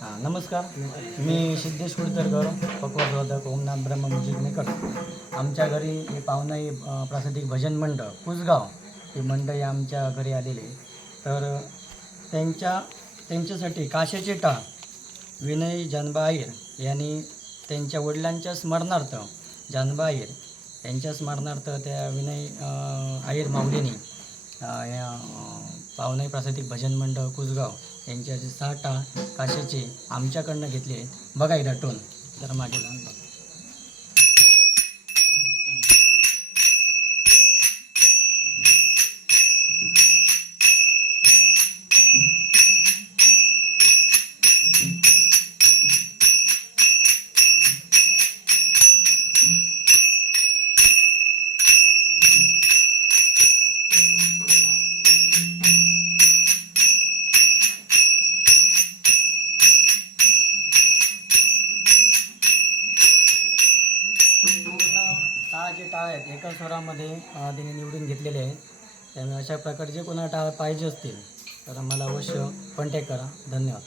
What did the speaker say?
हां नमस्कार. मी सिद्धेश कुडतरकर पक्वाजवादक ओमनाथ ब्रह्म music maker. आमच्या घरी हे पाहुणाई प्रासादिक भजन मंडळ कुसगाव हे मंडळी आमच्या घरी आलेले. तर त्यांच्या त्यांच्यासाठी काशाचे टाळ विनय जानबा आयर यांनी त्यांच्या वडिलांच्या स्मरणार्थ जानबा आयर यांच्या स्मरणार्थ त्या विनय अ, आयर माऊलींनी या पावनाई प्रासादिक भजन मंडळ कुसगाव यांचे असे सहा टाळ काशाचे आमच्याकडनं घेतले बघा एकदा टोन. तर मागे जाऊन पूर्ण सहा जे टाळ आहेत एका स्वरामध्ये तिने निवडून घेतलेले आहेत. त्यामुळे अशा प्रकारचे कोणा टाळ पाहिजे असतील तर मला अवश्य कॉन्टॅक्ट करा. धन्यवाद.